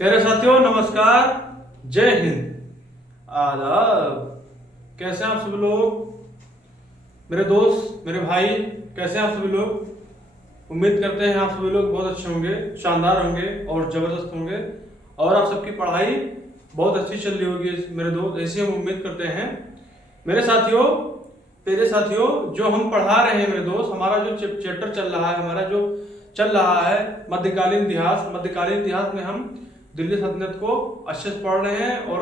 प्यारे साथियों, नमस्कार, जय हिंद, आदाब। कैसे हैं आप सभी लोग? मेरे दोस्त, मेरे भाई, कैसे हैं आप सभी लोग? उम्मीद करते हैं आप सभी लोग बहुत अच्छे होंगे, शानदार होंगे और जबरदस्त होंगे और आप सबकी पढ़ाई बहुत अच्छी चल रही होगी मेरे दोस्त, ऐसी हम उम्मीद करते हैं। मेरे साथियों, मेरे साथियों, जो हम पढ़ा रहे हैं मेरे दोस्त, हमारा जो चैप्टर चल रहा है, हमारा जो चल रहा है मध्यकालीन इतिहास। मध्यकालीन इतिहास में हम दिल्ली सल्तनत को अच्छे से पढ़ रहे हैं और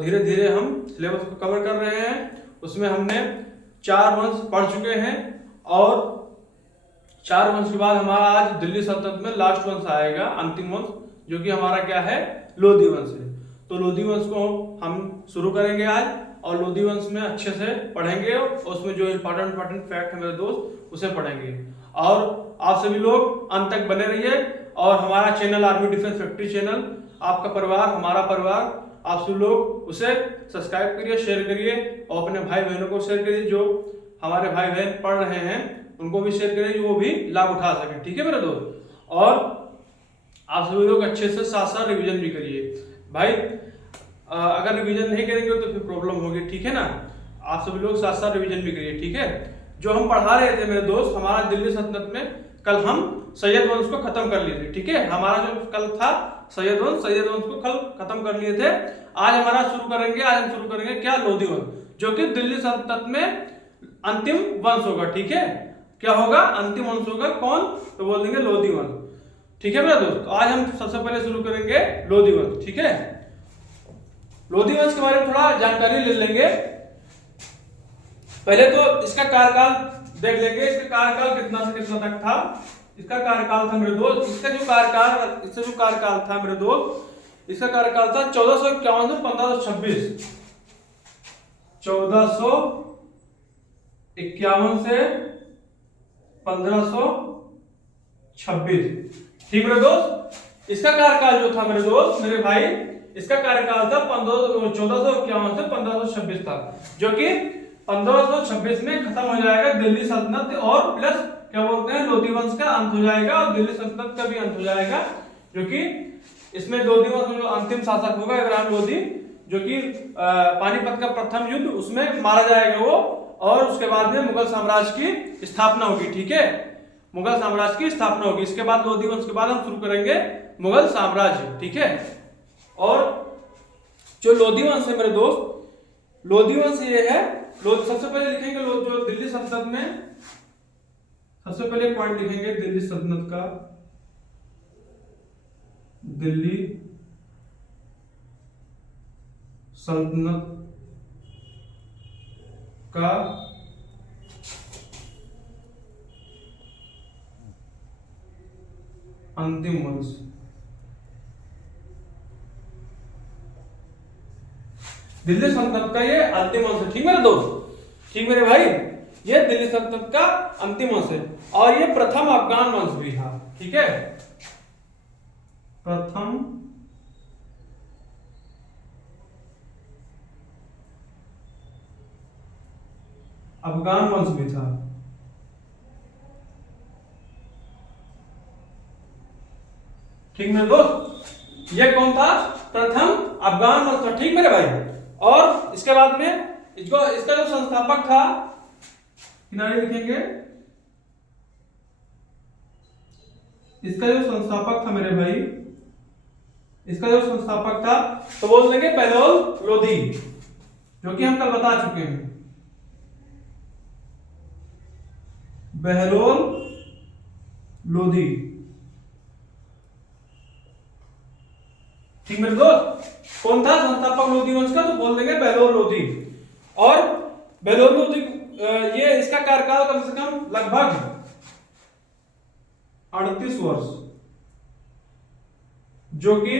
धीरे धीरे हम सिलेबस को कवर कर रहे हैं। उसमें हमने 4 वंश पढ़ चुके हैं और 4 वंश के बाद हमारा आज दिल्ली सल्तनत में लास्ट वंश आएगा, अंतिम वंश, जो कि हमारा क्या है, लोधी वंश है। तो लोधी वंश को हम शुरू करेंगे आज और लोधी वंश में अच्छे से पढ़ेंगे और उसमें जो इंपॉर्टेंट फैक्ट है मेरे दोस्त, उसे पढ़ेंगे। और आप सभी लोग अंत तक बने रहिए और हमारा channel army defence factory channel, आपका परिवार, हमारा परिवार, आप सभी लोग उसे सब्सक्राइब करिए, शेयर करिए और अपने भाई बहनों को शेयर करिए। जो हमारे भाई बहन पढ़ रहे हैं उनको भी शेयर करिए, जो वो भी लाभ उठा सकें। ठीक है मेरे दोस्त? और आप सभी लोग अच्छे से साथ साथ रिविजन भी करिए भाई। अगर रिवीजन नहीं करेंगे तो फिर प्रॉब्लम होगी, ठीक है ना? आप सभी लोग साथ साथ रिवीजन भी करिए, ठीक है? जो हम पढ़ा रहे थे मेरे दोस्त, हमारा दिल्ली सल्तनत में कल हम सैयद वंश को खत्म कर लिए थे, ठीक है? हमारा जो कल था सैयद वंश को कल खत्म कर लिए थे। आज हमारा शुरू करेंगे, आज हम शुरू करेंगे क्या, लोधी वंश, जो कि दिल्ली सल्तनत में अंतिम वंश होगा। ठीक है? क्या होगा? अंतिम वंश होगा। कौन? तो बोल देंगे लोधी वंश। ठीक है मेरा दोस्त? आज हम सबसे पहले शुरू करेंगे लोधी वंश। ठीक है? लोधी वंश के बारे में थोड़ा जानकारी ले लेंगे। पहले तो इसका कार्यकाल देख लेंगे, इसका कार्यकाल कितना से कितना तक था। इसका कार्यकाल था मेरे दोस्त, इसका जो कार्यकाल था मेरे दोस्त, इसका कार्यकाल था 1451 से 1526। 1451 से 1526। ठीक मेरे दोस्त? इसका कार्यकाल जो था मेरे दोस्त, मेरे भाई, इसका कार्यकाल था 1451 से 1526 था, जो कि 1526 में खत्म हो जाएगा दिल्ली सल्तनत और प्लस क्या बोलते हैं, लोधी वंश का अंत हो जाएगा और दिल्ली सल्तनत का भी अंत हो जाएगा। जो कि इसमें लोधी वंश में जो अंतिम शासक होगा इब्राहिम लोधी, जो कि पानीपत का प्रथम युद्ध, उसमें मारा जाएगा वो, और उसके बाद में मुगल साम्राज्य की स्थापना होगी। ठीक है? मुगल साम्राज्य की स्थापना होगी। इसके बाद लोधी वंश के बाद हम शुरू करेंगे मुगल साम्राज्य। ठीक है? और जो लोधी वंश है मेरे दोस्त, लोधी वंश ये है, सबसे पहले लिखेंगे जो दिल्ली सल्तनत में, सबसे पहले पॉइंट लिखेंगे दिल्ली सल्तनत का, दिल्ली सल्तनत का अंतिम वंश। दिल्ली सल्तनत का ये अंतिम वंश है। ठीक मेरे दोस्त? ठीक मेरे भाई? ये दिल्ली सल्तनत का अंतिम वंश है और ये प्रथम अफगान वंश भी था। ठीक है? प्रथम अफगान वंश भी था। ठीक मेरे दोस्त? ये कौन था? प्रथम अफगान वंश था। ठीक मेरे भाई? और इसके बाद में इसका जो संस्थापक था, किनारे लिखेंगे, इसका जो संस्थापक था मेरे भाई, इसका जो संस्थापक था, तो बोल देंगे बहलोल लोधी, जो कि हम कल बता चुके हैं। बहलोल लोधी। ठीक मेरे दोस्त? कौन था संस्थापक लोधी वंश का? तो बोल देंगे बहलोल लोधी। और बहलोल लोधी, ये इसका कार्यकाल कम से कम लगभग 38 वर्ष, जो कि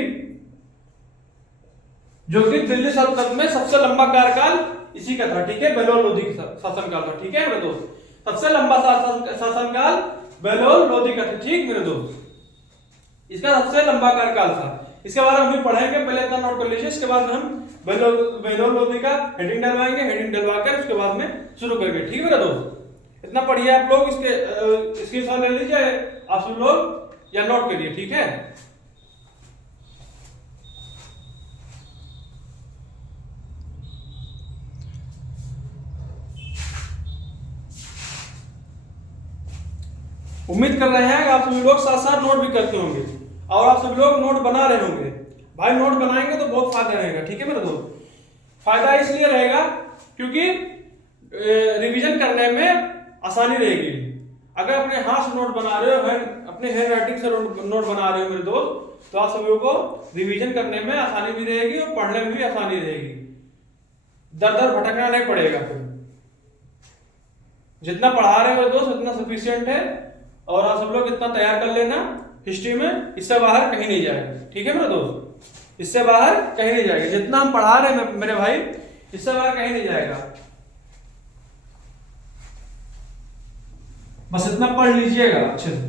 दिल्ली सल्तनत में सबसे लंबा कार्यकाल इसी का था। ठीक है? बहलोल लोधी का शासनकाल था। ठीक है मेरे दोस्त? सबसे लंबा शासनकाल बहलोल लोधी का था। ठीक मेरे दोस्त? इसका सबसे लंबा कार्यकाल था। इसके बारे में हम भी पढ़ेंगे, पहले इतना नोट कर लीजिए। इसके बाद में हम बहलोल लोधी का हेडिंग डलवाएंगे, हेडिंग डलवा कर उसके बाद में शुरू करेंगे। ठीक है मेरे दोस्त? इतना पढ़िए आप लोग, इसके स्क्रीनशॉट ले लीजिए आप सब लोग या नोट करिए। ठीक है? उम्मीद कर रहे हैं कि आप सभी लोग साथ साथ नोट भी करते होंगे और आप सभी लोग नोट बना रहे होंगे। भाई नोट बनाएंगे तो बहुत फायदा रहेगा, ठीक है मेरे दोस्त। फायदा इसलिए रहेगा क्योंकि रिवीजन करने में आसानी रहेगी। अगर अपने हाथ से नोट बना रहे हो, अपने हैंड राइटिंग से नोट बना रहे हो मेरे दोस्त, तो आप सभी को रिवीजन करने में आसानी भी रहेगी और पढ़ने में भी आसानी रहेगी। दर दर भटकना नहीं पड़ेगा। फिर जितना पढ़ा रहे हो मेरे दोस्त उतना सफिशिएंट है और आप सब लोग इतना तैयार कर लेना हिस्ट्री में, इससे बाहर कहीं नहीं जाएगा, ठीक है मेरे दोस्त। इससे बाहर कहीं नहीं जाएगा, जितना हम पढ़ा रहे हैं मेरे भाई इससे बाहर कहीं नहीं जाएगा। बस इतना पढ़ लीजिएगा अच्छे से,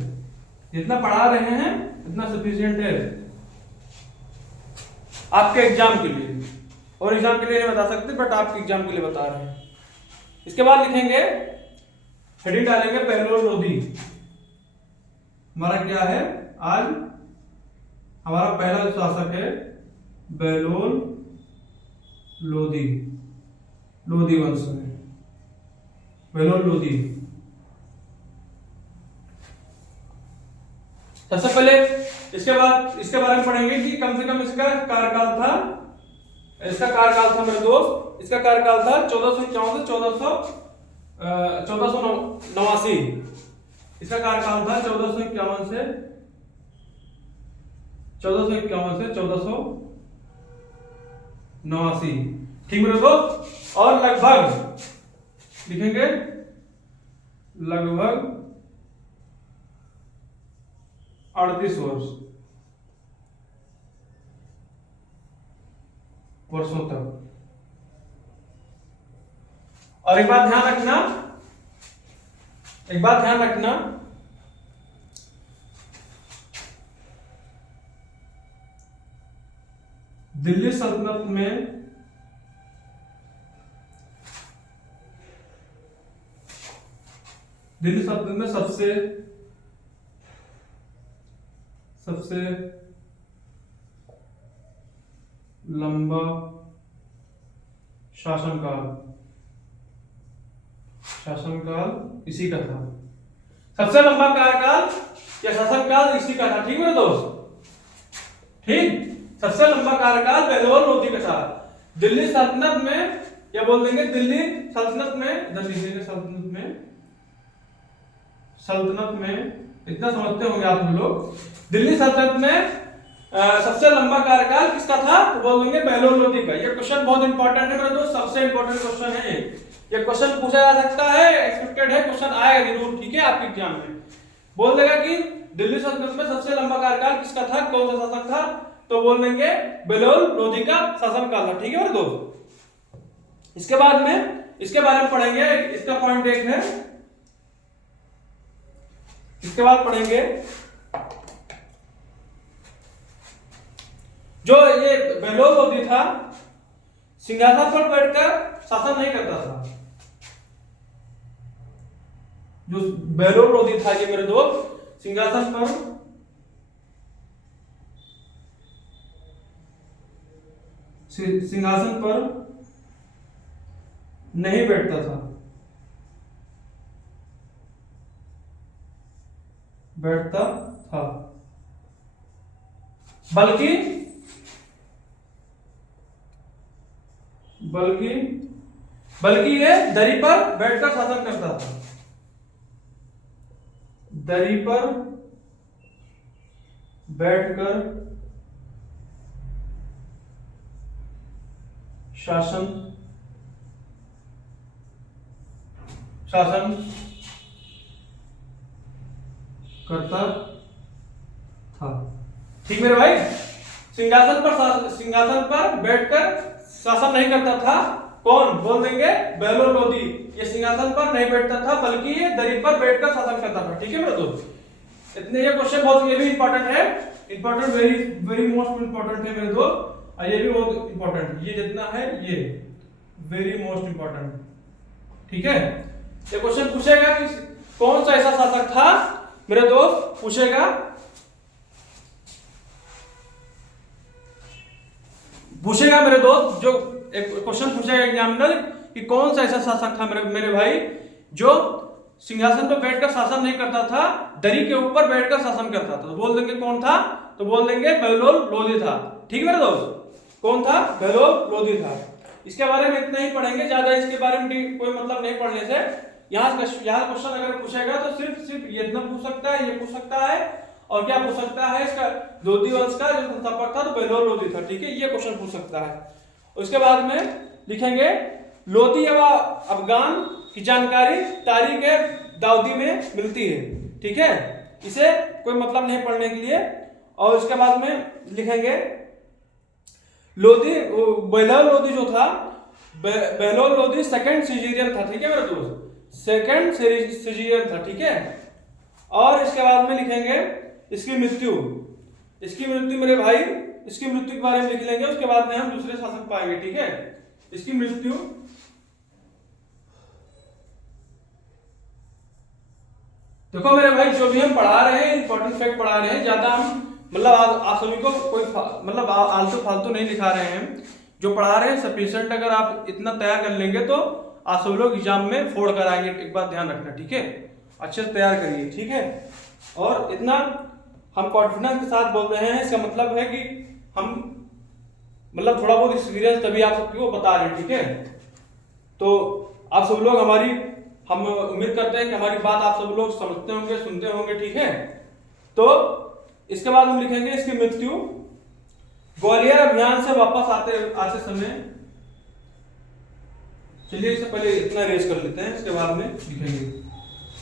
जितना पढ़ा रहे हैं इतना सफिशिएंट है आपके एग्जाम के लिए। और एग्जाम के लिए नहीं बता सकते बट आपके एग्जाम के लिए बता रहे हैं। इसके बाद लिखेंगे, हेडिंग डालेंगे बहलोल लोधी। हमारा क्या है आज, हमारा पहला जो शासक है बहलोल लोधी, लोधी वंश में बहलोल लोधी। सबसे पहले इसके बाद इसके बारे में पढ़ेंगे कि कम से कम इसका कार्यकाल था, मेरे दोस्त, इसका कार्यकाल था 1451 से 1489। इसका कार्यकाल था 1451 से 1489, ठीक मेरे दोस्त। और लगभग लिखेंगे लगभग 38 वर्षों तक। और एक बात ध्यान रखना, दिल्ली सल्तनत में सबसे लंबा शासनकाल इसी का था। सबसे लंबा कार्यकाल या शासनकाल इसी का था, ठीक है दोस्त, ठीक। सबसे लंबा कार्यकाल बहलोल लोधी का था। दिल्ली सल्तनत में, या बोल देंगे दिल्ली सल्तनत में, सल्तनत में इतना समझते होंगे आप लोग। दिल्ली सल्तनत में सबसे लंबा कार्यकाल किसका था, तो बोल देंगे बहलोल लोधी का। ये क्वेश्चन बहुत इंपॉर्टेंट है मेरे दोस्त, सबसे इंपॉर्टेंट क्वेश्चन है ये क्वेश्चन पूछा जा सकता है, एक्सपेक्टेड है, क्वेश्चन आएगा जरूर, ठीक है आपके एग्जाम में। बोल देगा कि दिल्ली सल्तनत में सबसे लंबा कार्यकाल किसका था, कौन सा शासक था, तो बोल देंगे बहलोल लोधी का शासनकाल था, ठीक है मेरे दोस्त। इसके बाद में इसके बारे में पढ़ेंगे, इसका पॉइंट एक है। इसके बाद पढ़ेंगे जो ये बहलोल लोधी था, सिंहासन पर बैठकर शासन नहीं करता था। जो बहलोल लोधी था ये मेरे दोस्त, सिंहासन पर नहीं बैठता था, बल्कि ये दरी पर बैठकर शासन करता था। दरी पर बैठकर शासन करता था, ठीक मेरे भाई। सिंहासन पर बैठकर शासन नहीं करता था, कौन, बोल देंगे बहलोल लोधी। ये सिंहासन पर नहीं बैठता था बल्कि ये दरी पर बैठकर शासन करता था, ठीक है मेरे दोस्त। इतने ये क्वेश्चन बहुत, ये भी इंपॉर्टेंट है, इंपॉर्टेंट, वेरी मोस्ट इंपॉर्टेंट है मेरे दोस्त। और ये भी बहुत इंपॉर्टेंट, ये जितना है ये वेरी मोस्ट इंपॉर्टेंट, ठीक है। ये क्वेश्चन पूछेगा कि कौन सा ऐसा शासक था मेरे दोस्त, पूछेगा मेरे दोस्त, जो एक क्वेश्चन पूछेगा एग्जामिनर कि कौन सा ऐसा शासक था मेरे भाई जो सिंहासन पर बैठकर शासन नहीं करता था, दरी के ऊपर बैठकर शासन करता था। तो बोल देंगे कौन था? तो बोल देंगे बहलोल लोधी था। ठीक है मेरे दोस्त, कौन था? बहलोल लोधी था। इसके बारे में इतना ही पढ़ेंगे, ज्यादा इसके बारे में कोई मतलब नहीं पढ़ने से। यहाँ क्वेश्चन अगर पूछेगा तो सिर्फ ये इतना पूछ सकता है, ये पूछ सकता है, और क्या पूछ सकता है? इसका लोधी वंश का जो संस्थापक था तो बहलोल लोधी था। ठीक है, ये क्वेश्चन पूछ सकता है। उसके बाद में लिखेंगे लोधी एवं अफगान की जानकारी तारीख दाऊदी में मिलती है। ठीक है, इसे कोई मतलब नहीं पढ़ने के लिए। और उसके बाद में लिखेंगे लोधी, बहलोल लोधी जो था, बहलोल लोधी सेकंड सिजेरियन था। ठीक है मेरे दोस्त, सेकंड सिजेरियन था। ठीक है, और इसके बाद में लिखेंगे इसकी मृत्यु। इसकी मृत्यु मेरे भाई, इसकी मृत्यु के बारे में लिख लेंगे, उसके बाद में हम दूसरे शासक पाएंगे। ठीक है, इसकी मृत्यु, देखो मेरे भाई जो भी हम पढ़ा रहे हैं इंपॉर्टेंट फैक्ट पढ़ा रहे हैं, ज्यादा हम मतलब आप सभी को कोई मतलब आलतू फालतू नहीं लिखा रहे हैं। जो पढ़ा रहे हैं सफिशिएंट, अगर आप इतना तैयार कर लेंगे तो आप सब लोग एग्जाम में फोड़ कर आएंगे। एक बात ध्यान रखना, ठीक है, अच्छे से तैयार करिए। ठीक है, और इतना हम कॉन्फिडेंस के साथ बोल रहे हैं, इसका मतलब है कि हम मतलब थोड़ा बहुत एक्सपीरियंस तभी आप सबको बता रहे हैं। ठीक है, तो आप सब लोग हम उम्मीद करते हैं कि हमारी बात आप सब लोग समझते होंगे, सुनते होंगे। ठीक है, तो इसके बाद हम लिखेंगे इसकी मृत्यु। ग्वालियर अभियान से वापस आते समय, चलिए इससे पहले इतना रेस कर लेते हैं, इसके बाद में लिखेंगे।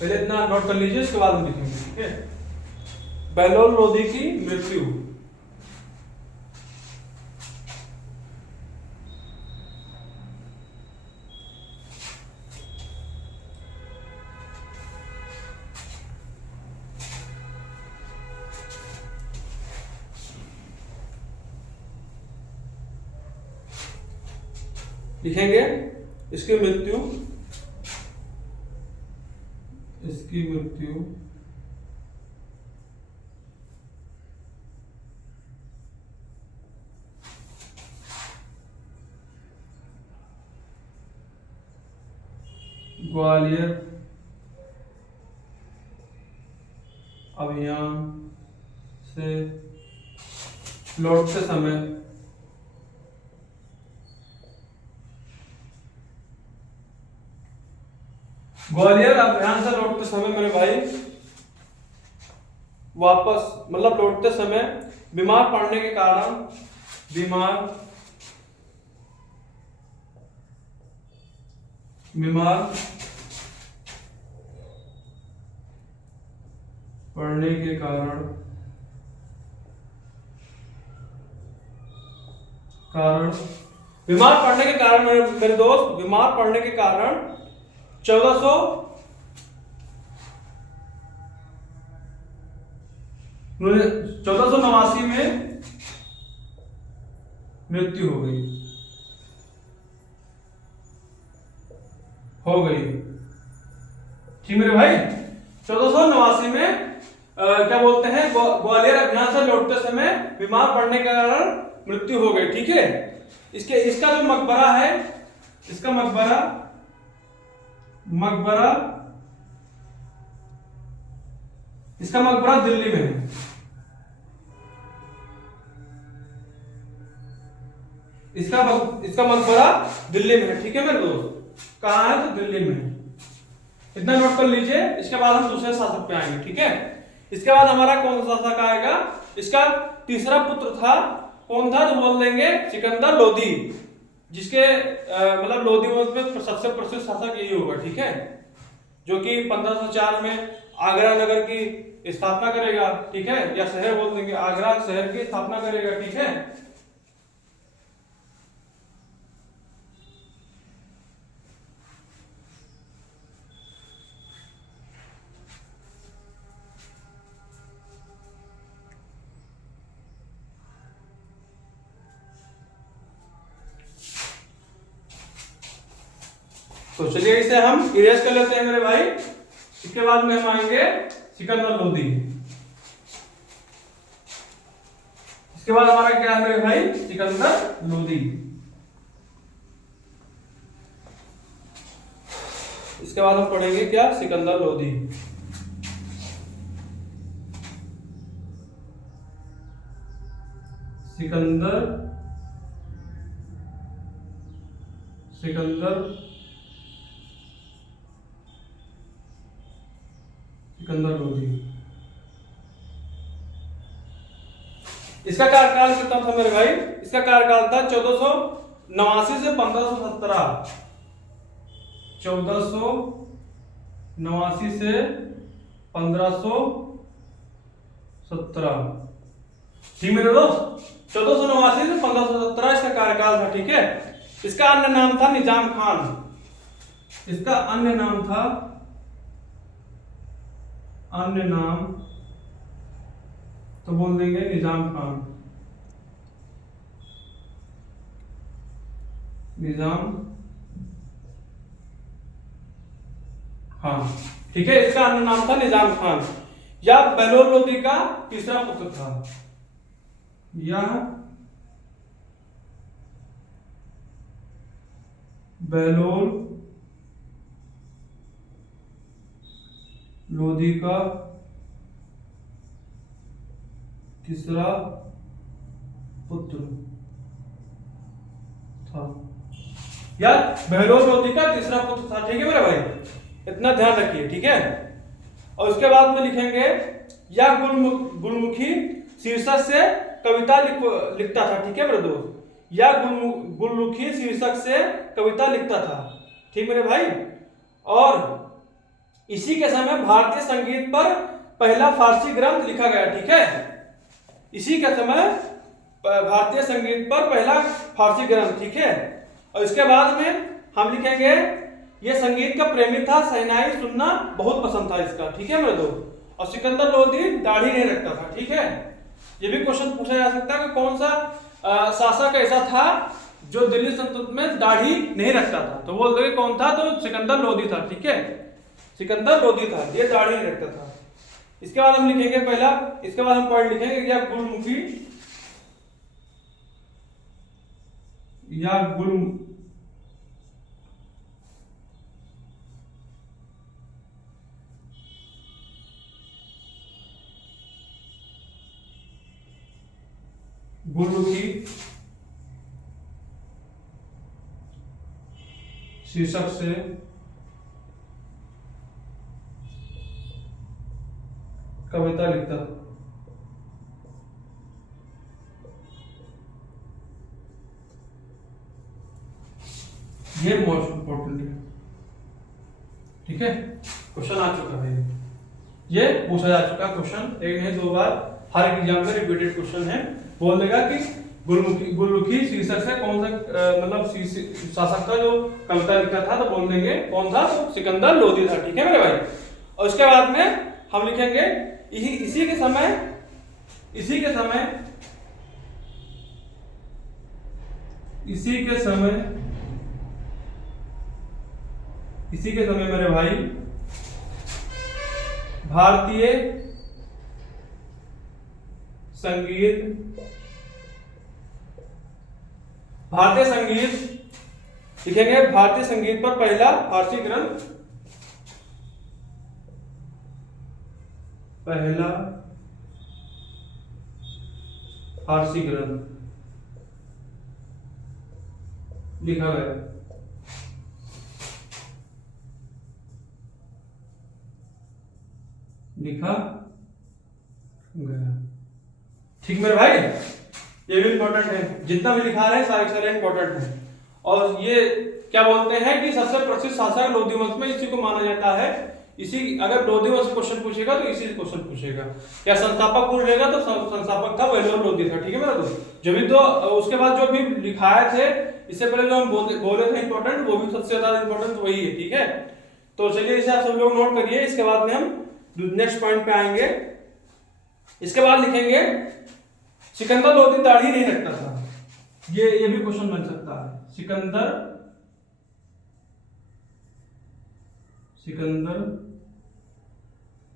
पहले इतना नोट कर लीजिए, इसके बाद में लिखेंगे। ठीक है, बहलोल लोधी की मृत्यु। लिखेंगे इसकी मृत्यु, इसकी मृत्यु ग्वालियर अभियान से लौटते समय ग्वालियर अभियान से लौटते समय मेरे भाई वापस मतलब लौटते समय बीमार पड़ने के कारण, बीमार पड़ने के कारण बीमार पड़ने के कारण मेरे दोस्त, बीमार पड़ने के कारण 1489 में मृत्यु हो गई। ठीक मेरे भाई, 1489 में क्या बोलते हैं, ग्वालियर अभियान से लौटते समय बीमार पड़ने के कारण मृत्यु हो गई। ठीक है, इसका जो मकबरा है, इसका मकबरा दिल्ली में है। इसका मकबरा दिल्ली में है। ठीक है मेरे दोस्त, कहाँ है? तो दिल्ली में है। इतना नोट कर लीजिए, इसके बाद हम दूसरे शासक पे आएंगे। ठीक है, इसके बाद हमारा कौन सा शासक आएगा? इसका तीसरा पुत्र था, कौन था? तो बोल देंगे सिकंदर लोधी, जिसके मतलब लोधी वंश में सबसे प्रसिद्ध शासक यही होगा। ठीक है, जो कि 1504 में आगरा नगर की स्थापना करेगा। ठीक है, या शहर बोल देंगे, आगरा शहर की स्थापना करेगा। ठीक है, तो चलिए इसे हम इरेज कर लेते हैं मेरे भाई। इसके बाद में हम आएंगे सिकंदर लोधी। इसके बाद हमारा क्या है मेरे भाई? सिकंदर लोधी। इसके बाद हम पढ़ेंगे क्या, सिकंदर लोधी। सिकंदर सिकंदर सिकंदर लोधी। इसका कार्यकाल कितना था मेरे भाई? इसका कार्यकाल था 1489 से 1517। 1489 से 1517। ठीक मेरे दोस्त, 1489 से 1517 इसका कार्यकाल था। ठीक है, इसका अन्य नाम था निजाम खान। इसका अन्य नाम था, अन्य नाम तो बोल देंगे निजाम खान। निजाम खान, ठीक है, इसका अन्य नाम था निजाम खान। यह बहलोल लोधी का तीसरा पुत्र था। यह बहलोल लोधी का तीसरा पुत्र था। यार बहलोल लोधी का तीसरा पुत्र था। ठीक है मेरे भाई, इतना ध्यान रखिए। ठीक है, और उसके बाद में लिखेंगे या गुलमुखी शीर्षक से कविता लिखता था। ठीक है मेरे दोस्त, या गुलमुखी शीर्षक से कविता लिखता था। ठीक मेरे भाई, और इसी के समय भारतीय संगीत पर पहला फारसी ग्रंथ लिखा गया। ठीक है, इसी के समय भारतीय संगीत पर पहला फारसी ग्रंथ। ठीक है, और इसके बाद में हम लिखेंगे ये संगीत का प्रेमी था, शहनाई सुनना बहुत पसंद था इसका। ठीक है मेरे दोस्त, और सिकंदर लोधी दाढ़ी नहीं रखता था। ठीक है, ये भी क्वेश्चन पूछा जा सकता है कि कौन सा शासक ऐसा था जो दिल्ली सल्तनत में दाढ़ी नहीं रखता था, तो बोल दोगे कौन था, तो सिकंदर लोधी था। ठीक है, सिकंदर लोधी था, ये दाढ़ी नहीं रखता था। इसके बाद हम लिखेंगे पहला, इसके बाद हम पॉइंट लिखेंगे या गुलमुखी या गुलमुखी शीर्षक से कविता लिखता। ये मोस्ट इंपॉर्टेंट है। ठीक है, क्वेश्चन आ चुका है, ये पूछा जा चुका क्वेश्चन, एक नहीं दो बार हर एग्जाम में रिपीटेड क्वेश्चन है। बोल देगा कि गुलमुखी शीर्षक से कौन सा मतलब शासक था जो कविता लिखा था, तो बोल देंगे कौन था, तो सिकंदर लोधी था। ठीक है मेरे भाई, और उसके बाद में हम लिखेंगे इसी के समय मेरे भाई भारतीय संगीत लिखेंगे, भारतीय संगीत पर पहला फारसी ग्रंथ, पहला फारसी ग्रंथ लिखा गया। ठीक मेरे भाई, ये भी इंपॉर्टेंट है, जितना भी लिखा रहे सारे इंपॉर्टेंट है। और ये क्या बोलते हैं कि सबसे प्रसिद्ध शासक लोधी वंश में इसी को माना जाता है। इसी अगर लोधी वंश क्वेश्चन पूछेगा तो इसी क्वेश्चन पूछेगा। क्या संस्थापक कौन रहेगा, तो संस्थापक था बहलोल लोधी था। ठीक है मेरा दोस्त, जो भी तो उसके बाद जो भी लिखाए थे इससे पहले जो हम बोले थे इंपॉर्टेंट, वो भी सबसे ज्यादा इंपॉर्टेंट वही है। ठीक है, तो चलिए इसे आप सब लोग नोट करिए। इसके बाद में हम नेक्स्ट पॉइंट पे आएंगे। इसके बाद लिखेंगे सिकंदर लोधी दाढ़ी नहीं रखता था। ये भी क्वेश्चन बन सकता है। सिकंदर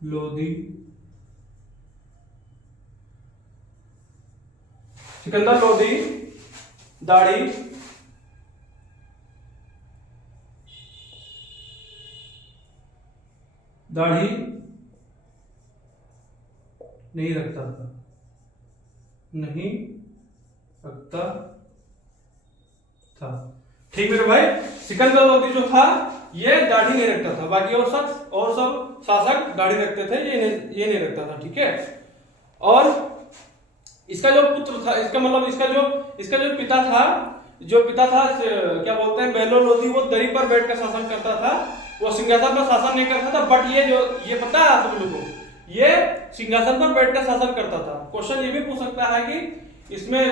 लोधी दाढ़ी दाढ़ी नहीं रखता था, नहीं रखता था। ठीक मेरे भाई, सिकंदर लोदी जो था ये दाढ़ी नहीं रखता था, बाकी और सब शासक दाढ़ी रखते थे, ये नहीं रखता था। ठीक है। और इसका जो पुत्र था, इसका मतलब इसका जो पिता था, क्या बोलते हैं, बेलो लोदी, वो दरी पर बैठकर शासन करता था, वो सिंहासन पर शासन नहीं करता था। बट ये पता है आप लोगों को, ये सिंहासन पर बैठकर शासन करता था। क्वेश्चन ये भी पूछ सकता है कि इसमें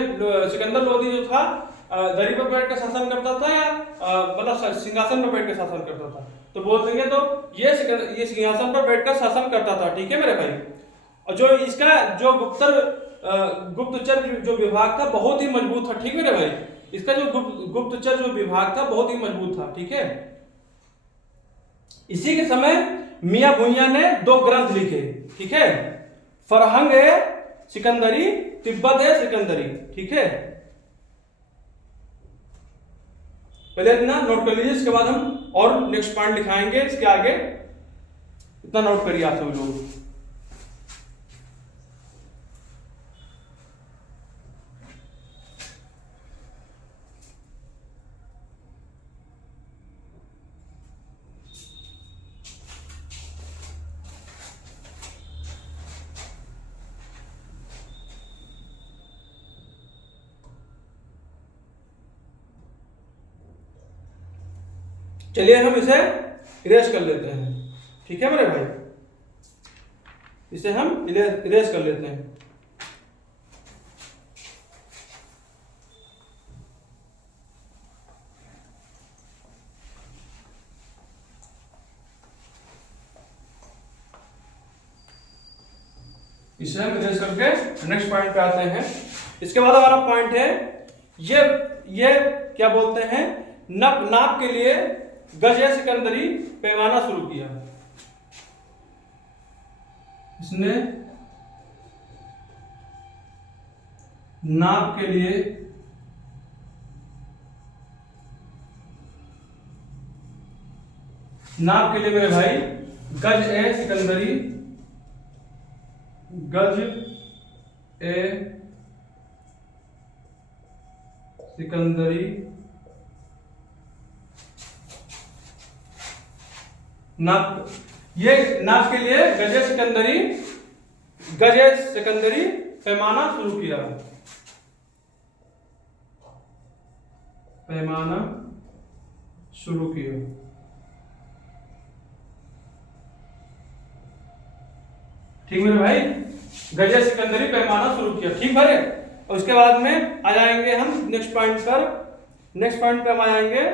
सिकंदर लोदी जो था दरी पर बैठकर शासन करता था या मतलब सिंहासन पर बैठकर शासन करता था, तो बोल देंगे तो ये सिंहासन पर बैठकर शासन करता था। ठीक है मेरे भाई। और जो इसका जो गुप्तचर जो विभाग था बहुत ही मजबूत था। ठीक है मेरे भाई, इसका जो गुप्तचर जो विभाग था बहुत ही मजबूत था। ठीक है। इसी के समय मियां भुइयां ने 2 ग्रंथ लिखे। ठीक है, फरहंग है सिकंदरी, तिब्बत है सिकंदरी। ठीक है, पहले इतना नोट कर लीजिए, इसके बाद हम और नेक्स्ट पॉइंट लिखाएंगे इसके आगे। इतना नोट करिए आप सभी लोग। चलिए हम इसे इरेज कर लेते हैं। ठीक है मेरे भाई, इसे हम इरेज कर लेते हैं। इसे हम इरेज करके नेक्स्ट पॉइंट पे आते हैं। इसके बाद हमारा पॉइंट है ये क्या बोलते हैं, नाप के लिए गज सिकंदरी पैमाना शुरू किया। इसने नाप के लिए मेरे भाई गज ए सिकंदरी नाप के लिए गजे सिकंदरी पैमाना शुरू किया। ठीक मेरे भाई, गजे सिकंदरी पैमाना शुरू किया। ठीक भाई, और उसके बाद में आ जाएंगे हम नेक्स्ट पॉइंट पर हम आ जाएंगे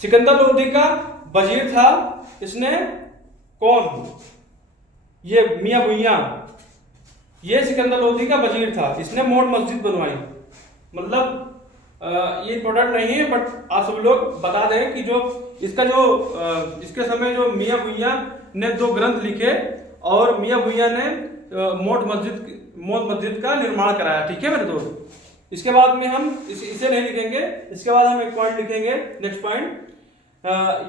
सिकंदर लोदी का वजीर था। इसने कौन, ये मियां भुइयां, ये सिकंदर लोदी का वजीर था। इसने मोट मस्जिद बनवाई। मतलब ये इंपॉर्टेंट नहीं है, बट आप सब लोग बता दें कि इसके समय जो मियां भुइयां ने 2 ग्रंथ लिखे और मियां भुइयां ने मोट मस्जिद का निर्माण कराया। ठीक है मेरे दोस्त। इसके बाद में हम इसे नहीं लिखेंगे, इसके बाद हम एक पॉइंट लिखेंगे, नेक्स्ट पॉइंट,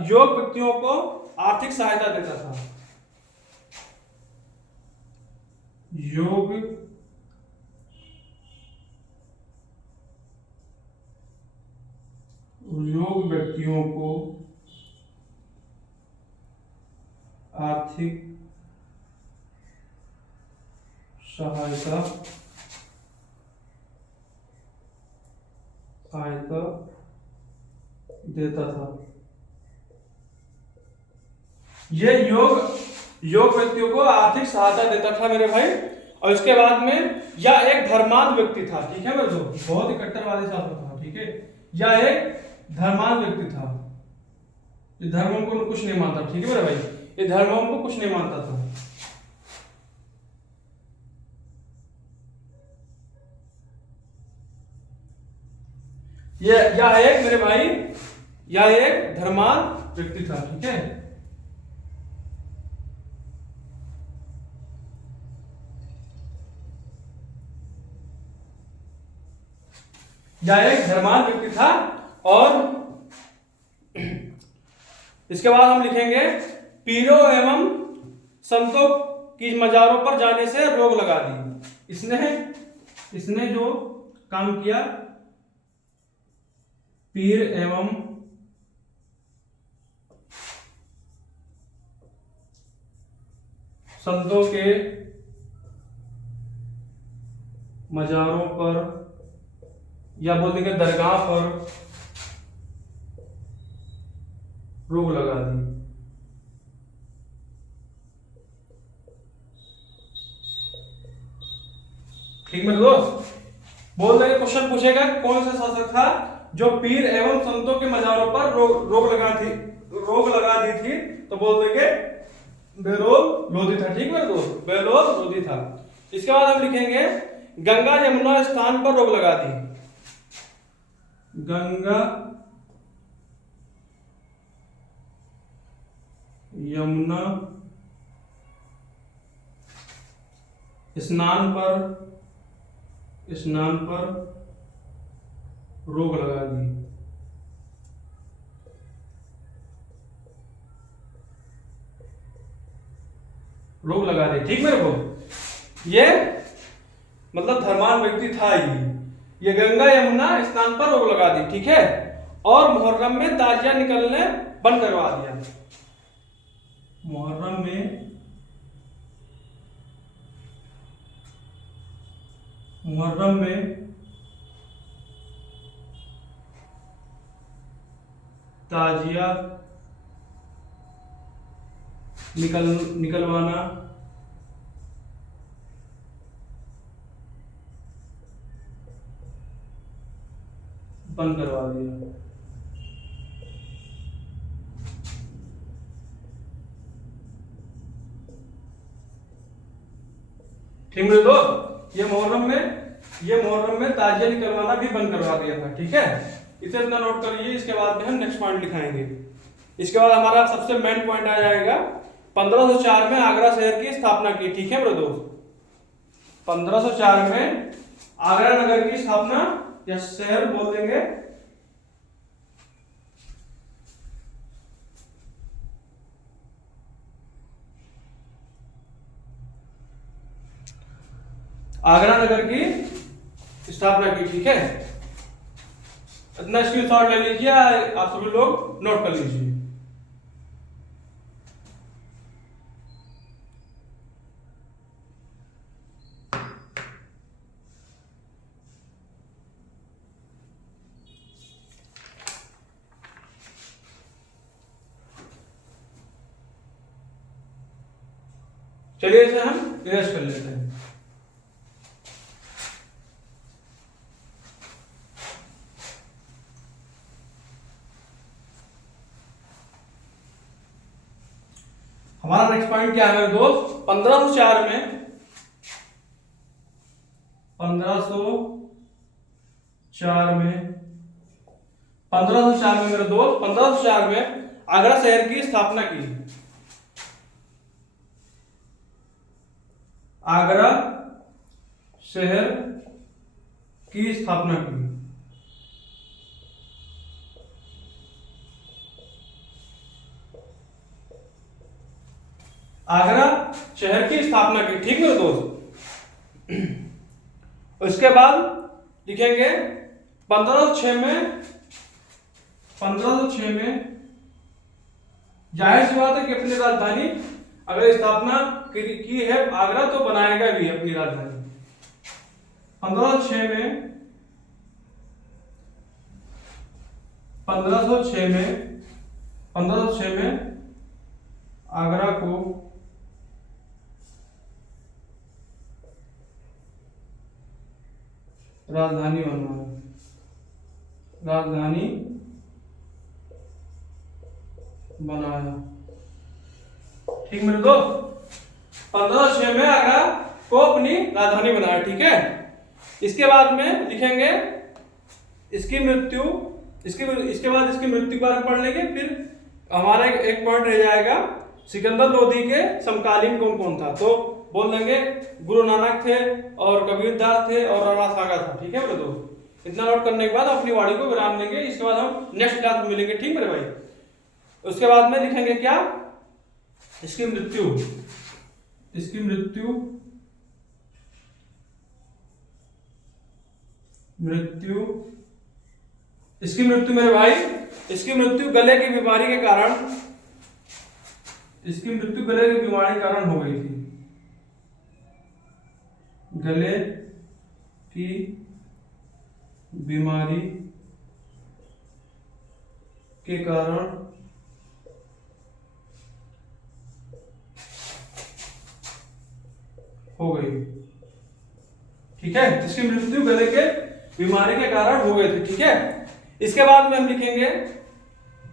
योग व्यक्तियों को आर्थिक सहायता देता था। योग व्यक्तियों को आर्थिक सहायता देता था। ये योग व्यक्तियों को आर्थिक सहायता देता था मेरे भाई। और इसके बाद में यह एक धर्मांध व्यक्ति था। ठीक है मेरे दोस्त, बहुत ही कट्टरवादी शासक था। ठीक है, यह एक धर्मांध व्यक्ति था, ये धर्मों को कुछ नहीं मानता। ठीक है मेरे भाई, ये धर्मों को कुछ नहीं मानता था। यह एक मेरे भाई, यह एक धर्मांध व्यक्ति था। ठीक है, यह एक धर्मांध व्यक्ति था और इसके बाद हम लिखेंगे पीरों एवं संतों की मजारों पर जाने से रोक लगा दी। इसने जो काम किया, पीर एवं संतों के मजारों पर या बोल देंगे दरगाह पर रोक लगा दी। ठीक मेरे दोस्त, बोल देंगे क्वेश्चन पूछेगा कौन सा शासक था जो पीर एवं संतों के मजारों पर रोक लगा दी थी, तो बोल देंगे बेलोल लोधी था। ठीक मेरे दोस्त, बेलोल लोधी था। इसके बाद हम लिखेंगे गंगा यमुना स्थान पर रोक लगा दी। गंगा यमुना स्नान पर रोक लगा दी। रोक लगा दी। ठीक मेरे को, ये मतलब धर्मान व्यक्ति था ये गंगा यमुना स्नान पर रोक लगा दी। ठीक है, और मुहर्रम में ताजिया निकलने बंद करवा दिया। मुहर्रम में ताजिया निकलवाना बंद करवा दिया। ठीक है दोस्त, ये मुहर्रम में ताजिया निकलवाना भी बंद करवा दिया था। ठीक है, इसे इतना नोट करिए। इसके बाद में हम नेक्स्ट पॉइंट लिखाएंगे। इसके बाद हमारा सबसे मेन पॉइंट आ जाएगा 1504 में आगरा शहर की स्थापना की। ठीक है मेरे दोस्त, 1504 में आगरा नगर की स्थापना या शहर बोल देंगे। आगरा नगर की स्थापना की। ठीक है, इतना स्क्रीनशॉट ले लीजिए, आप सभी लोग नोट कर लीजिए। चलिए इसे हम इरेज कर लेते हैं। हमारा नेक्स्ट पॉइंट क्या है मेरे दोस्त, 1504 में मेरे दोस्त 1504 में आगरा शहर की स्थापना की। आगरा शहर की स्थापना की। आगरा शहर की स्थापना की। ठीक है दोस्त, उसके बाद लिखेंगे 1506 में जाहिर सी बात है कि अपनी राजधानी अगर स्थापना की है आगरा तो बनाएगा भी अपनी राजधानी। 1506 में आगरा को राजधानी बनाया। ठीक मेरे दोस्त, 1506 में आगरा को अपनी राजधानी बनाया। ठीक है, इसके बाद में लिखेंगे इसकी मृत्यु के बारे में पढ़ लेंगे। फिर हमारा एक पॉइंट रह जाएगा सिकंदर लोधी के समकालीन कौन कौन था, तो बोल देंगे गुरु नानक थे और कबीर दास थे और राणा सागा था। ठीक है मेरे दोस्त, इतना नोट करने के बाद अपनी वाणी को विराम देंगे। इसके बाद हम नेक्स्ट क्लास में मिलेंगे। ठीक मेरे भाई, उसके बाद में लिखेंगे क्या, इसकी मृत्यु, इसकी मृत्यु, मृत्यु, इसकी मृत्यु मेरे भाई, इसकी मृत्यु गले की बीमारी के कारण, इसकी मृत्यु गले की बीमारी के कारण हो गई थी, गले की बीमारी के कारण हो गई। ठीक है, इसकी मृत्यु गले के बीमारी के कारण हो गई थी। ठीक है, इसके बाद में हम लिखेंगे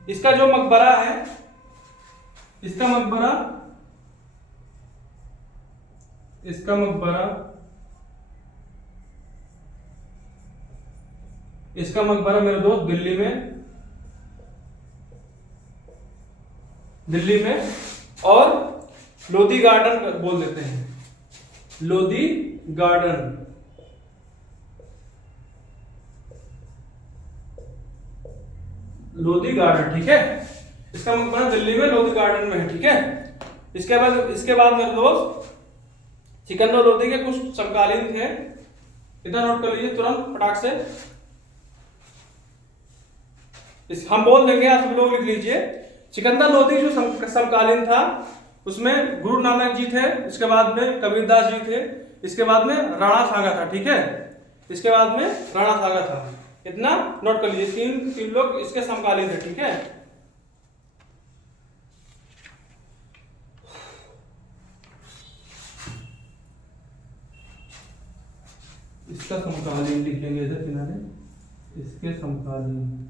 इसका जो मकबरा है, इसका मकबरा, इसका मकबरा, इसका मकबरा मेरे दोस्त दिल्ली में, दिल्ली में, और लोधी गार्डन बोल देते हैं, लोधी गार्डन, लोधी गार्डन। ठीक है, इसका मकबरा दिल्ली में लोधी गार्डन में है। ठीक है, इसके बाद मेरे दोस्त सिकंदर लोधी के कुछ समकालीन थे, इतना नोट कर लीजिए तुरंत फटाक से, हम बोल देंगे, आप सब लोग लिख लीजिए। सिकंदर लोधी जो समकालीन था उसमें गुरु नानक जी थे, इसके बाद में कबीरदास जी थे, इसके बाद में राणा सांगा था। ठीक है, इसके बाद में राणा सांगा था, इतना नोट कर लीजिए, तीन लोग इसके समकालीन थे। ठीक है, इसका समकालीन लिख लेंगे इधर किनारे, इसके समकालीन,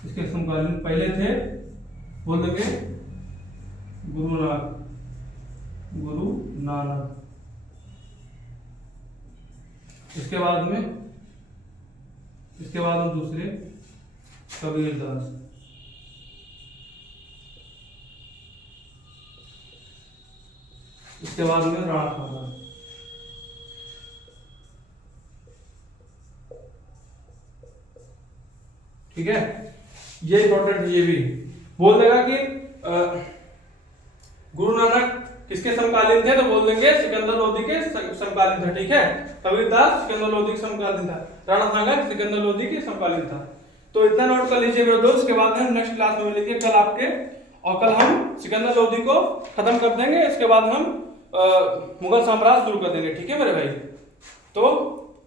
इसके समकालीन पहले थे, बोल देंगे गुरु नानक, इसके बाद में दूसरे कबीरदास, इसके बाद में राणा सांगा। ठीक है, ये इंपॉर्टेंट, ये भी बोल देगा कि गुरु नानक किसके समकालीन थे, तो बोल देंगे सिकंदर लोधी के समकालीन था। ठीक है, कबीरदास सिकंदर लोधी के समकालीन था, राणा सांगा सिकंदर लोधी के समकालीन था। तो इतना नोट कर लीजिए मेरे दोस्त, के बाद हम नेक्स्ट क्लास में मिलेंगे कल आपके, और कल हम सिकंदर लोधी को खत्म कर देंगे, इसके बाद हम मुगल साम्राज्य शुरू कर देंगे। ठीक है मेरे भाई, तो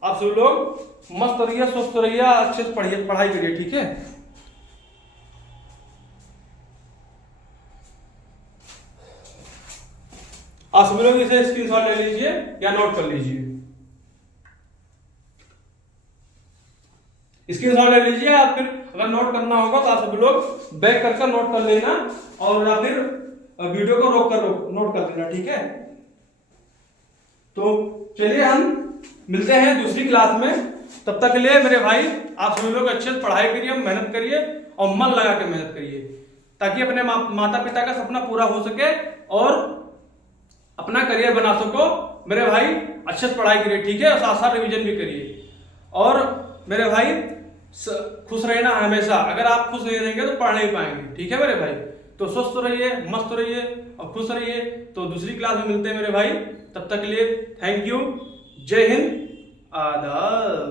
आप सब लोग मस्त रहिए, स्वस्थ रहिए, अच्छे से पढ़िए, पढ़ाई करिए। ठीक है, आप सभी लोग इसे स्क्रीनशॉट ले लीजिए या नोट कर लीजिए, स्क्रीनशॉट ले लीजिए, या फिर अगर नोट करना होगा तो आप सभी लोग बैक करके नोट कर लेना, और या फिर वीडियो को रोक कर नोट कर लेना। ठीक है, तो चलिए हम मिलते हैं दूसरी क्लास में, तब तक के लिए मेरे भाई आप सभी लोग अच्छे से पढ़ाई करिए, मेहनत करिए और मन लगा के मेहनत करिए, ताकि अपने माता पिता का सपना पूरा हो सके और अपना करियर बना सको। मेरे भाई अच्छे से पढ़ाई करिए। ठीक है, साथ साथ रिवीजन भी करिए, और मेरे भाई खुश रहना हमेशा, अगर आप खुश नहीं रहेंगे तो पढ़ नहीं पाएंगे। ठीक है मेरे भाई, तो स्वस्थ रहिए, मस्त रहिए और खुश रहिए। तो दूसरी क्लास में मिलते हैं मेरे भाई, तब तक के लिए थैंक यू, जय हिंद, आदाब।